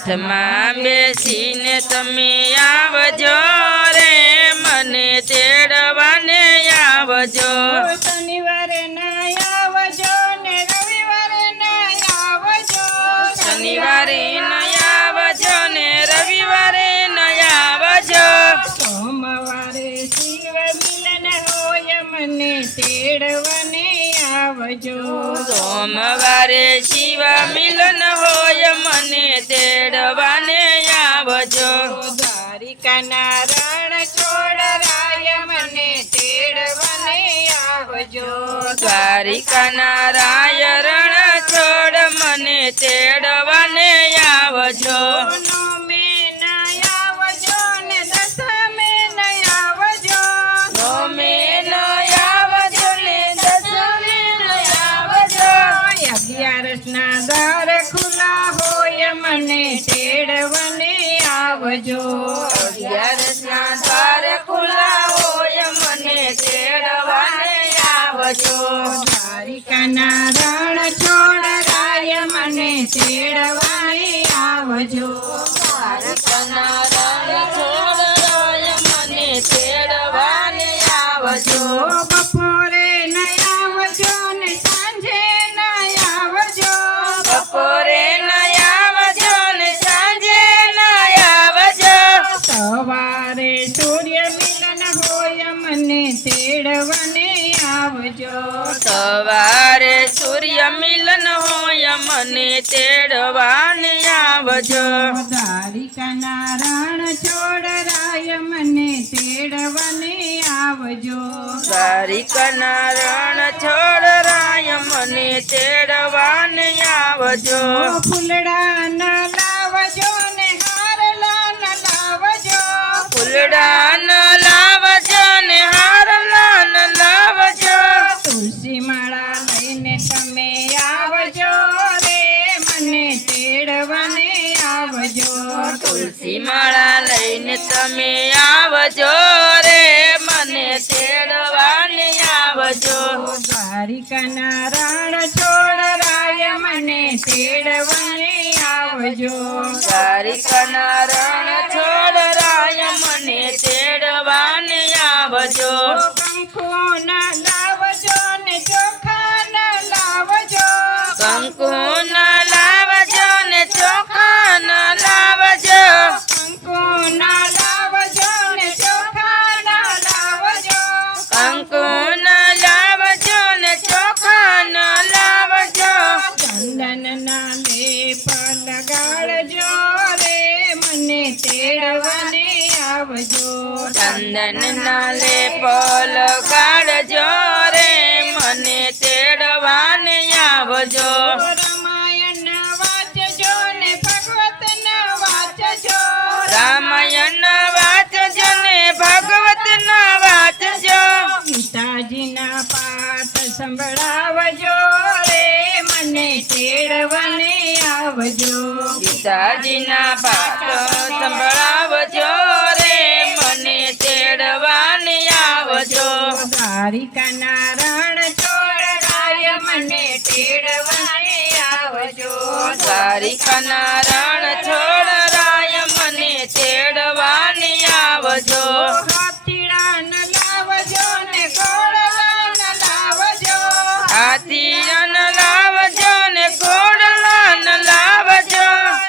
રથમાં બેસીને તમે આવજો રે મને તેડવાને આવજો શનિવારે ના આવજો ને રવિવારે ના આવજો શનિવારે ન આવજો ને રવિવારે ન આવજો સોમવારે શિવ મિલન હોય મને તેડવાને આવજો સોમવારે શિવ મિલન હોય મને તેડવાને આવજો દ્વારિકાના રણ છોડરાય મને તેડવાને આવજો દ્વારિકાના રાય રણ છોડ મને તેડવાને આવજો નોમે ના આવજો ને દસમે ના આવજો નોમે ન આવજો ને દસમે ન આવજો 11 ના દ્વાર ખુલ્લા હોય મને તેડવાને આવજો 11 ના દ્વાર ખુલ્લા હોય મને તેડવાને આવજો દ્વારિકાના રણ છોડરાય મને તેડવાને આવજો દ્વારિકાના રણ છોડરાય મને તેડવાને આવજો બપોરે ન આવજો ને સાંજે ન આવજો બપોરે ન આવજો ને સાંજે ન આવજો સવારે સૂર્ય મિલન હોય મને તેડવાને આવજો સવારે સૂર્ય મિલન હોય મને તેડવાને આવજો દ્વારિકાના રણ છોડરાય મને તેડવાને આવજો દ્વારિકાના રણ છોડરાય મને તેડવાને આવજો ફૂલડા ન લાવજો ને હારલા ન લાવજો ફૂલડા ન લાવજો ને હારલા ન લાવજો તુલસી માળા લઈને તમે આવજો રે મને તેડવાને આવજો તુલસી માળા લઈને તમે આવજો રે મને તેડવાને આવજો દ્વારિકાના રણ છોડરાય મને તેડવાને આવજો દ્વારિકાના રણ છોડરાય મને તેડવાને આવજો કંકુ ના લાવજો ને ચોખા ના લાવજો કંકુ ન લાવજો ને ચોખા ન લાવજો કંકુ ના લાવજો ને ચોખા ના લાવજો કંકુ ન લાવજો ને ચોખા ન લાવજો ચંદન ના લેપ લગાડજો રે મને તેડવાને આવજો ચંદન ના લેપ લગાડજો રે મને તેડવાને આવજો રામાયણ વાંચજો ને ભગવત ના વાંચજો રામાયણ વાંચજો ને ભાગવત ના વાંચજો ગીતાજીના પાઠ સંભળાવજો રે મને તેડવાને આવજો ગીતાજીના પાઠ સંભળાવજો રે મને તેડવાને આવજો દ્વારિકાના રણ છોડરાય મને તેડવાને આવજો દ્વારિકાના રણ છોડરાય મને તેડવાને આવજો હાથીડા ન લાવજો ને ઘોડલા ન લાવજો હાથીડા ન લાવજો ને ઘોડલા ન લાવજો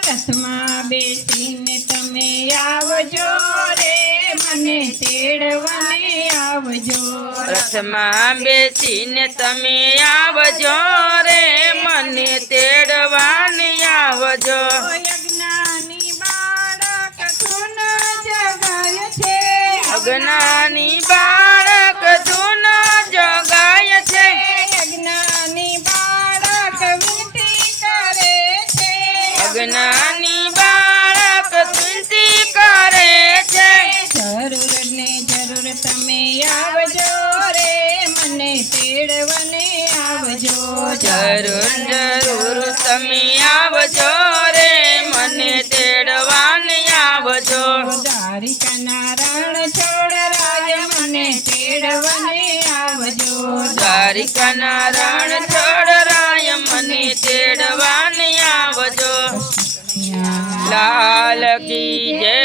રથમાં બેસીને તમે આવજો રે મને તેડવાને આવજો રથમાં બેસીને તમે આવજો રે મને તેડવાને આવજો અજ્ઞાની બાળક ધૂન જગાય છે અજ્ઞાની બાળક ધૂન જગાય છે અજ્ઞાની બાળક વિનતી કરે છે અજ્ઞાની બાળક વિનતી કરે છે જરૂર ને જરૂર તમે આવજો રે મને તેડવાને આવજો જરૂર જરૂર તમે આવજો રે મને તેડવાને આવજો દ્વારિકાના રણ છોડરાય મને તેડવાને આવજો દ્વારિકાના રણ છોડરાય મને તેડવાને આવજો લાલ કી જય